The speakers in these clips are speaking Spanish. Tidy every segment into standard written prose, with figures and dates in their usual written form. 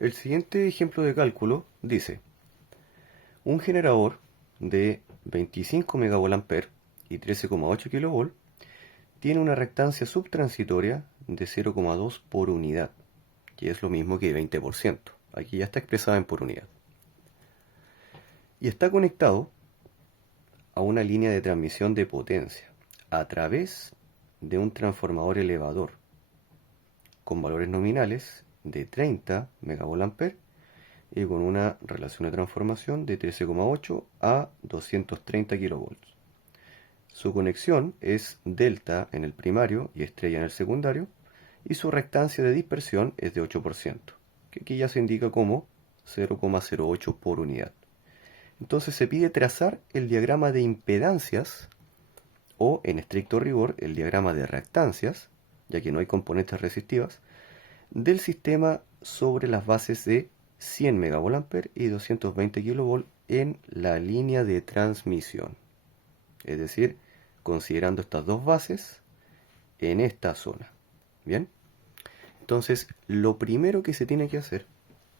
El siguiente ejemplo de cálculo dice, un generador de 25 MVA y 13,8 kV tiene una reactancia subtransitoria de 0,2 por unidad, que es lo mismo que 20%. Aquí ya está expresada en por unidad. Y está conectado a una línea de transmisión de potencia a través de un transformador elevador con valores nominales de 30 MVA y con una relación de transformación de 13,8 a 230 kV. Su conexión es delta en el primario y estrella en el secundario, y su reactancia de dispersión es de 8%, que aquí ya se indica como 0,08 por unidad. Entonces se pide trazar el diagrama de impedancias, o en estricto rigor el diagrama de reactancias, ya que no hay componentes resistivas, del sistema sobre las bases de 100 MVA y 220 kV en la línea de transmisión. Es decir, considerando estas dos bases en esta zona. ¿Bien? Entonces, lo primero que se tiene que hacer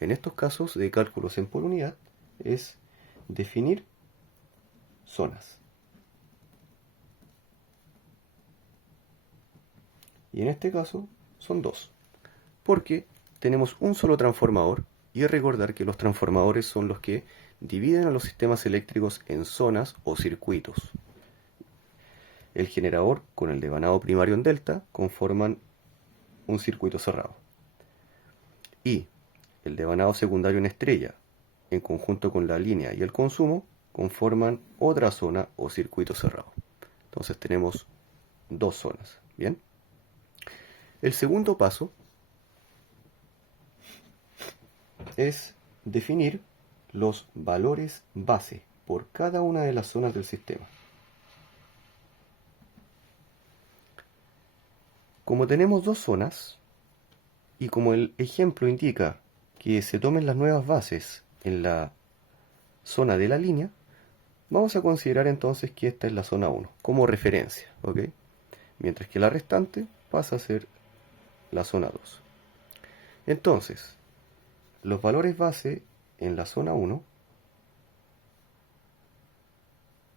en estos casos de cálculos en por unidad es definir zonas. Y en este caso son dos, porque tenemos un solo transformador, y recordar que los transformadores son los que dividen a los sistemas eléctricos en zonas o circuitos. El generador con el devanado primario en delta conforman un circuito cerrado. Y el devanado secundario en estrella, en conjunto con la línea y el consumo, conforman otra zona o circuito cerrado. Entonces tenemos dos zonas. ¿Bien? El segundo paso es definir los valores base por cada una de las zonas del sistema. Como tenemos dos zonas, y como el ejemplo indica que se tomen las nuevas bases en la zona de la línea, vamos a considerar entonces que esta es la zona 1 como referencia, ¿ok? Mientras que la restante pasa a ser la zona 2. Entonces, los valores base en la zona 1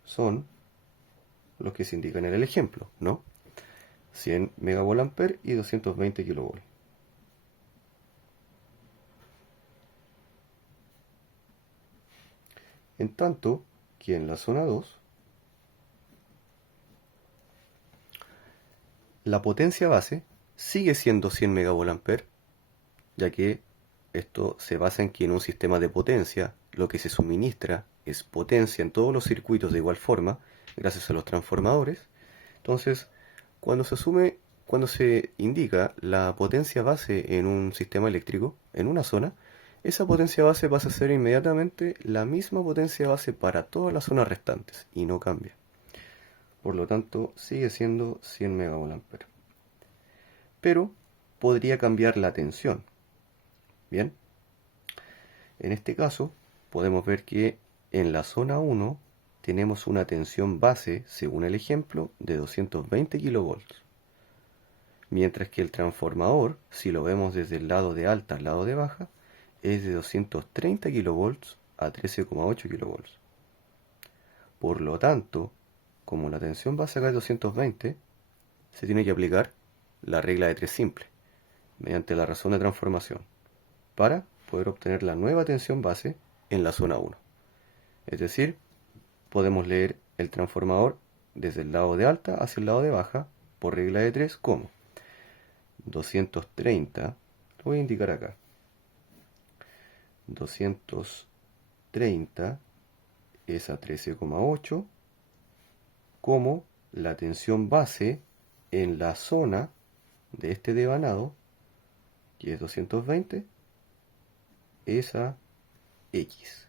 son los que se indican en el ejemplo, ¿no? 100 MVA y 220 kV. En tanto que en la zona 2, la potencia base sigue siendo 100 MVA, ya que esto se basa en que en un sistema de potencia lo que se suministra es potencia en todos los circuitos de igual forma, gracias a los transformadores. Entonces, cuando se indica la potencia base en un sistema eléctrico, en una zona, esa potencia base pasa a ser inmediatamente la misma potencia base para todas las zonas restantes y no cambia. Por lo tanto, sigue siendo 100 MVA. Pero podría cambiar la tensión. Bien, en este caso podemos ver que en la zona 1 tenemos una tensión base, según el ejemplo, de 220 kV. Mientras que el transformador, si lo vemos desde el lado de alta al lado de baja, es de 230 kV a 13,8 kV. Por lo tanto, como la tensión base acá es 220, se tiene que aplicar la regla de 3 simple, mediante la razón de transformación, para poder obtener la nueva tensión base en la zona 1. Es decir, podemos leer el transformador desde el lado de alta hacia el lado de baja por regla de 3 como 230, lo voy a indicar acá, 230 es a 13,8, como la tensión base en la zona de este devanado, que es 220, es a X.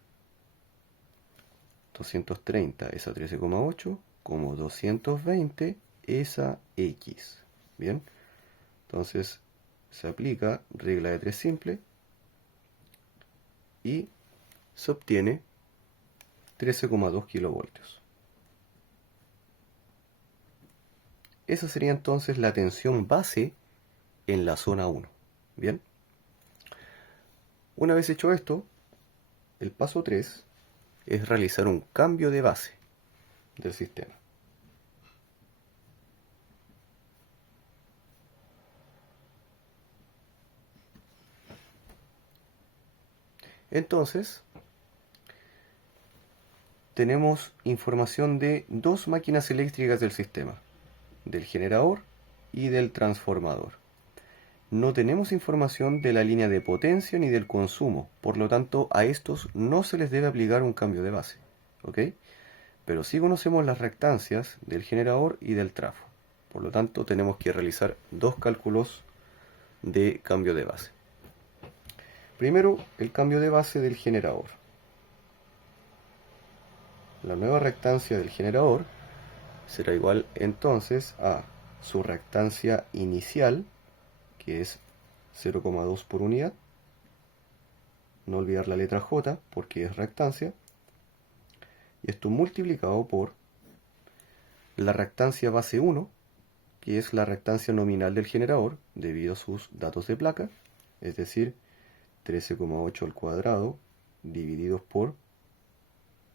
230 es a 13,8, como 220 es a X. Bien, entonces se aplica regla de 3 simple y se obtiene 13,2 kilovoltios. Esa sería entonces la tensión base en la zona 1. Bien, Una vez hecho esto, el paso 3 es realizar un cambio de base del sistema. Entonces, tenemos información de dos máquinas eléctricas del sistema, del generador y del transformador. No tenemos información de la línea de potencia ni del consumo, por lo tanto a estos no se les debe aplicar un cambio de base, ¿ok? Pero sí conocemos las reactancias del generador y del trafo, por lo tanto tenemos que realizar dos cálculos de cambio de base. Primero, el cambio de base del generador. La nueva reactancia del generador será igual entonces a su reactancia inicial, que es 0,2 por unidad. No olvidar la letra J porque es reactancia. Y esto multiplicado por la reactancia base 1, que es la reactancia nominal del generador debido a sus datos de placa, es decir, 13,8 al cuadrado divididos por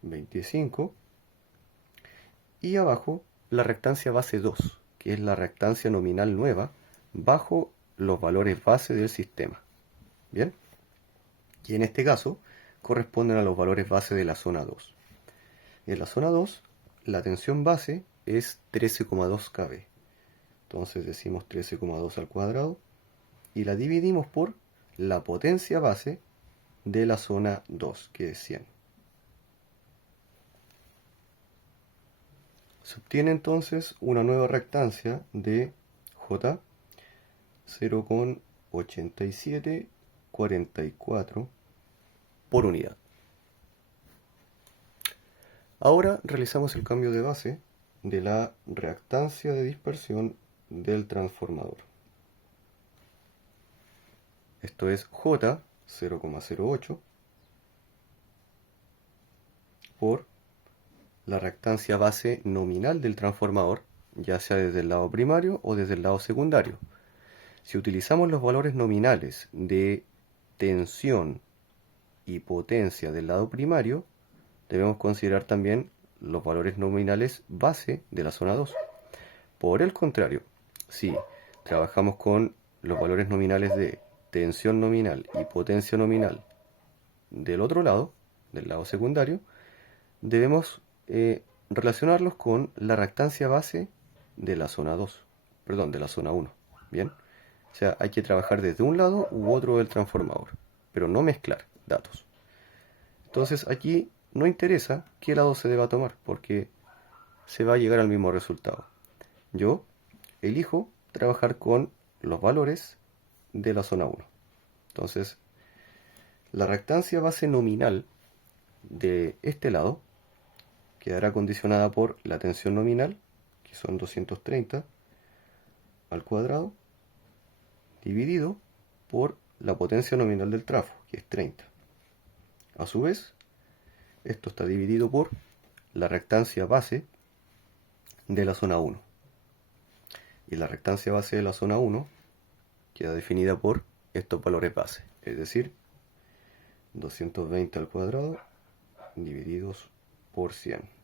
25. Y abajo la reactancia base 2, que es la reactancia nominal nueva bajo los valores base del sistema. Bien, y en este caso corresponden a los valores base de la zona 2. En la zona 2, la tensión base es 13,2 kV. Entonces decimos 13,2 al cuadrado y la dividimos por la potencia base de la zona 2, que es 100. Se obtiene entonces una nueva reactancia de J 0,8744 por unidad. Ahora realizamos el cambio de base de la reactancia de dispersión del transformador. Esto es J 0,08 por la reactancia base nominal del transformador, ya sea desde el lado primario o desde el lado secundario. Si utilizamos los valores nominales de tensión y potencia del lado primario, debemos considerar también los valores nominales base de la zona 2. Por el contrario, si trabajamos con los valores nominales de tensión nominal y potencia nominal del otro lado, del lado secundario, debemos relacionarlos con la reactancia base de la zona 2, perdón, de la zona 1. Bien, o sea, hay que trabajar desde un lado u otro del transformador, pero no mezclar datos. Entonces aquí no interesa qué lado se deba tomar, porque se va a llegar al mismo resultado. Yo elijo trabajar con los valores de la zona 1. Entonces, la reactancia base nominal de este lado quedará condicionada por la tensión nominal, que son 230 al cuadrado, dividido por la potencia nominal del trafo, que es 30. A su vez, esto está dividido por la reactancia base de la zona 1. Y la reactancia base de la zona 1 queda definida por estos valores base, es decir, 220 al cuadrado divididos por 100.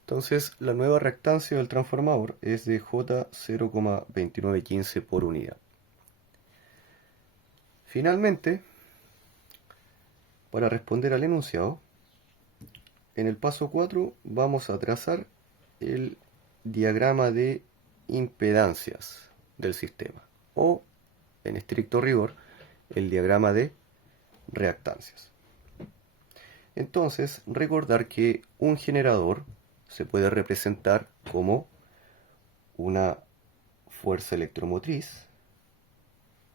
Entonces, la nueva reactancia del transformador es de J 0,2915 por unidad. Finalmente, para responder al enunciado, en el paso 4 vamos a trazar el diagrama de impedancias del sistema, o, en estricto rigor, el diagrama de reactancias. Entonces, recordar que un generador se puede representar como una fuerza electromotriz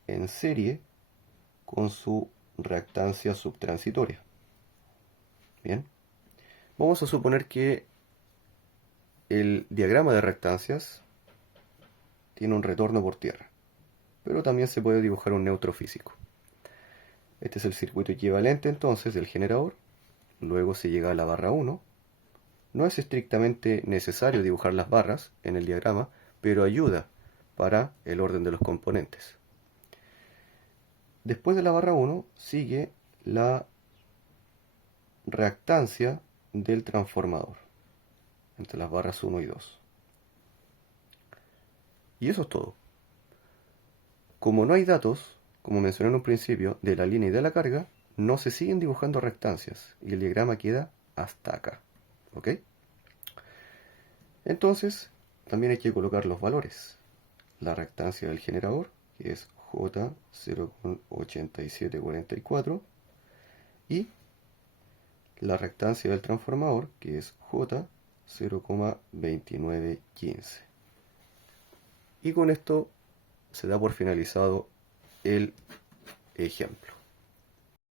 en serie con su reactancia subtransitoria. Bien, vamos a suponer que el diagrama de reactancias tiene un retorno por tierra, pero también se puede dibujar un neutro físico. Este es el circuito equivalente entonces del generador. Luego se llega a la barra 1. No es estrictamente necesario dibujar las barras en el diagrama, pero ayuda para el orden de los componentes. después de la barra 1 sigue la reactancia del transformador entre las barras 1 y 2. Y eso es todo. Como no hay datos, como mencioné en un principio, de la línea y de la carga, no se siguen dibujando reactancias y el diagrama queda hasta acá. ¿Ok? Entonces, también hay que colocar los valores. La reactancia del generador, que es J 0,8744, y la reactancia del transformador, que es J 0,2915. Y con esto se da por finalizado el ejemplo.